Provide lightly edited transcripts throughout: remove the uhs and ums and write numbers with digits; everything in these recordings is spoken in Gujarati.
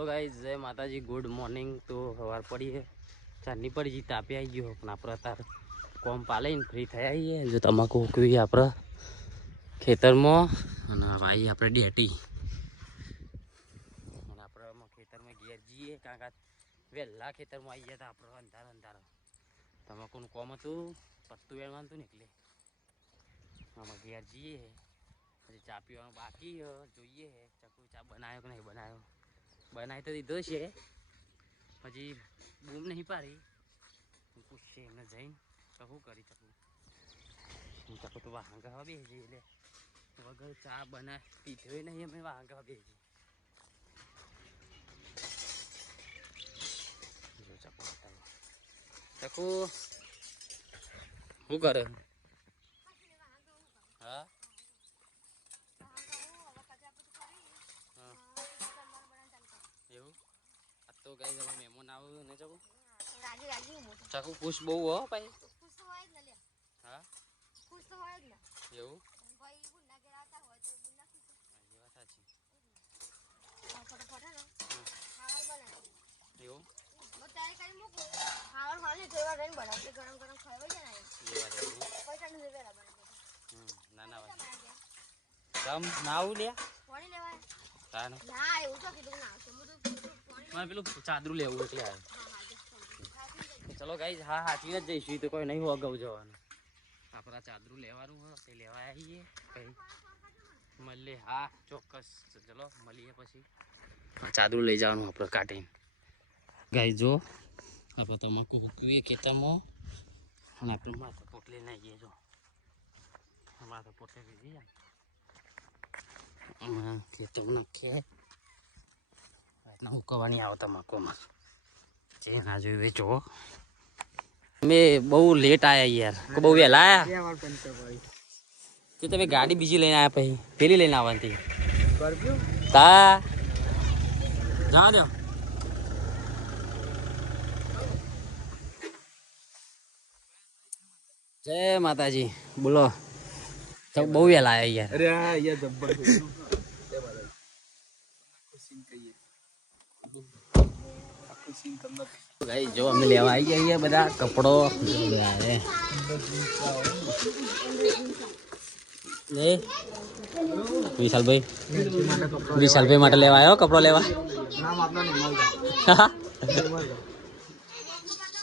हेलो गाइस, जय माता जी। Good morning. तो सवार पड़ी है, चांदनी पड़ी जी, तापे आई गयो पण આપણે અત્યારે કોમ પાલીને ફ્રી થયા છીએ। જો તમાકુ ઉકવી આપણે ખેતરમાં અને ભાઈ આપણે ડેટી અને આપણે ખેતરમાં ઘેર જઈએ કારણ કે વહેલા ખેતરમાં આવી ગયા હતા। આપણે અંધારા તમાકુનું કોમ હતું, પત્તું વેણવાનું હતું ને એટલે આમાં ઘેર જઈએ। પછી ચા પીવાનું બાકી જોઈએ ચકુ ચા બનાવ્યો કે નહીં બનાવ્યો। बनाई तो दीधो छे, પછી બૂમ નહીં પાડી। પૂછશે એમને જઈને તો શું કરી શકું। ચકુ તો વાહન ગાવા બેસી એટલે વગર ચા બના પીધો નહીં, અમે વાહન ગાવા બેસી। ચકુ ચકુ શું કરે? હા એવું તો ગાઈસ હવે મહેમાન આવ્યો ને ચકુ રાજી રાજી ચકુ ખુશ બહુ હો ભાઈ। ખુશ તો હોય જ ને લે। હા ખુશ તો હોય જ ને એવું ભાઈ ગુના ગરાતા હોય તો ગુના ખુશ એ વાત સાચી। આ ફટાફટ હે ને ખાવા બનાવ એવું બતાય કરી મૂકો ખાવા ખાલી થોડા રહીને બનાવજે, ગરમ ગરમ ખાવા છે ને એ વાત છે। પૈસા નથી વેલા બનાવ ના ના વાત કમ નાઉ લે પાણી લેવાય તાને ના એવું તો કીધું ના સમુદ્ર मैं पेलू चादरू ले એટલે આવ્યો। चलो गाइस, हाँ हाथी જ જઈશું તો કોઈ નહીં અગાઉ જવાનું। આપણા ચાદરું લેવાનું હોય તે લેવા આવીએ પછી મળીએ। હા ચોક્કસ, ચલો મળીએ પછી ચાદરું લઈ જવાનું આપણે કાઢીને। ગાઈસ જો આપણે તમાકુ હુકવીએ ખેતરમાં અને આપણે માથે પોટલી નાખીએ। જો માથે પોટલી લીધી ખેતરમાં નાખીએ ના હુકવાની આવો તમાકુમાં જે ના જોયું વેચો। અમે બહુ લેટ આવ્યા યાર, બહુ વહેલા આવ્યા તો તમે ગાડી બીજી લઈને આવ્યા પછી પેલી લઈને આવવાની તા જવા દો। જય માતાજી બોલો। તો બહુ વહેલા આવ્યા યાર। गाइस जो हमने लेवा आई गई है बड़ा कपड़ो ले विशाल भाई માટે લેવા આવ્યો કપડો લેવા।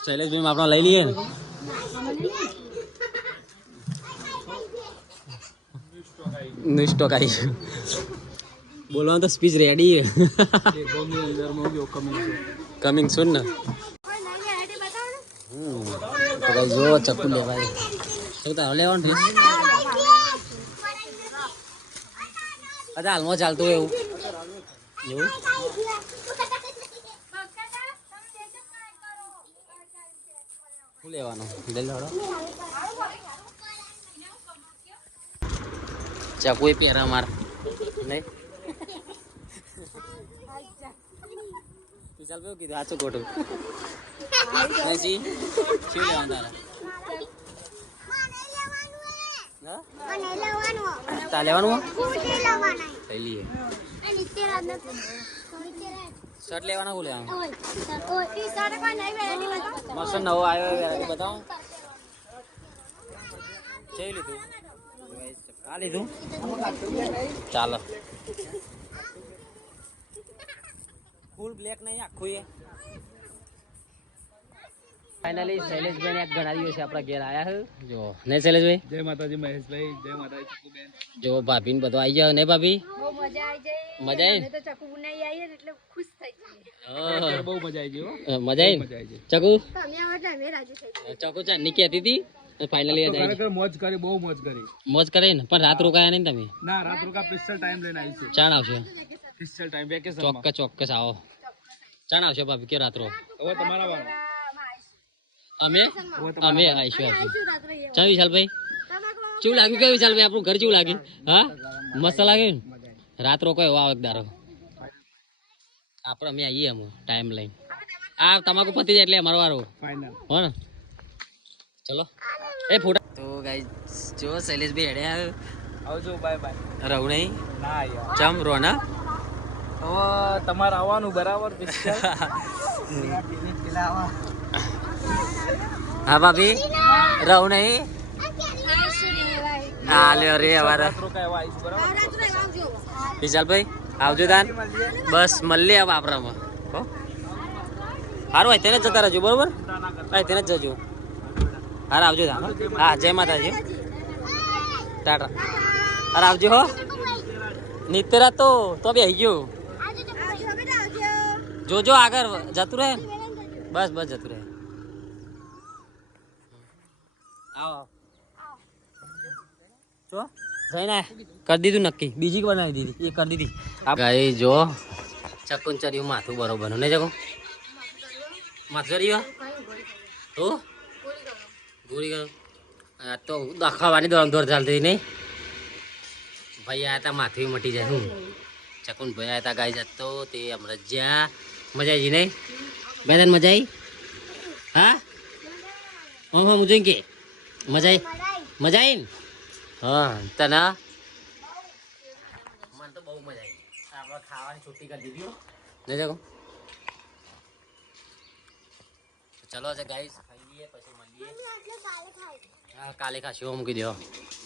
શૈલેષભાઈ આપણો લઈ લઈએ ને સ્ટોક આવી બોલવાનું તો સ્પીચ રેડી है। कमिंग सुन ना तो भाई जो चक्कू ले भाई तो तार ले वन फिर अच्छा हाल में चालतो है वो वो लेवानो ले लो चक्कू ही पेरा मार नहीं विशाल भाई कीधुं आचो गोटो नहीं सी क्यों लेवानुं तारे हां મને લેવાનું તા લેવાનું ફૂટી લેવાના લઈ લીએ અને તેરા ન શર્ટ લેવાના હું લેવાનું ઓ ઈ શર્ટ કોઈ નહીં વેરાયટી બતાવો મસ્ત નવો આવ્યો વેરાયટી બતાવો જઈ લીધું આ લીધું ચાલો फुल ब्लैक नहीं आखो ये फाइनली शैलेष भाई ने एक गणारियो से अपना घेर आया है जो नहीं शैलेष भाई। जय माताजी महेश भाई, जय माताजी चक्कू बेन। जो भाभी ने બધો આવી ગયો ને ભાभी બહુ મજા આવી જાય। મજા આવી ને તો ચક્કુ બનાવી આવી એટલે ખુશ થઈ ગઈ। બહુ મજા આવી ગઈ મજા આવી ચક્કુ તમે આવતા મે રાજી થઈ ગઈ। ચક્કુ ચાની કહેતી હતી फाइनली आ जाए मोज કરી બહુ મોજ કરી ને પણ રાત રોકાયા નહીં તમે ના રાત રોકા સ્પેશિયલ ટાઈમ લઈને આવીશું ચાણ આવશે સ્પેશિયલ ટાઈમ વેકેશન ચોક્કસ આવો ચાણ આવશે ભાભી કે રાત રો હવે તમારા વાળો અમે આવીશું ચાલ વિશાલ ભાઈ કેવું લાગ્યું કે વિશાલ ભાઈ આપણું ઘર કેવું લાગ્યું હા મસ્ત લાગે ને રાત રોકો એવો આવે દારો આપણે અમે આવીએ અમે ટાઈમ લઈને આ તમાકુ પતી જાય એટલે અમારો વારો ફાઇનલ હો ને ચલો ए फोटा तो गाइस जो शैलेष भाई हेड़े आवजो बाय बाय रहू नहीं ना यार चम रोना હવે તમારે આવવાનું બરાબર હા ભાભી રહું નહીં હા લે રે અમારા વિશાલભાઈ આવજો તાન બસ મળીએ હવે આપણામાં સારું હોય તેને જતા રહેજો બરોબર ભાઈ તેને જ જજો હાર આવજો તાન હા જય માતાજી ટાટા હાર આવજો હો નિત્યરા તો બી આવી ગયું જોજો આગળ જતું રહે બસ બસ જતું રહે આવો જો જઈને કરી દીધું નક્કી બીજી બનાવી દીધી એ કરી દીધી ગાઈ જો ચકુંચર્યું માથું બરોબર નહીં જકો માથું ચર્યું તો ગોળી કરો તો દખાવાની દોડ ચાલતી નહીં ભાઈ આ હતા માથું મટી જાય હું ચકુન ભાઈ આ હતા ગાઈ જતો તે હમણાં જ્યાં મજા આવી નહીં બે તને મજા આવી હા હા હું જોઈ કે મજા આવી મજા આવી ને હા તને મને તો બહુ મજા આવી આપણે ખાવાની છુટ્ટી કરી દીધી નહીં જાગો ચલો આજે ગાઈસ ખાઈએ પછી મળીએ હા કાલે ખાશું મૂકી દો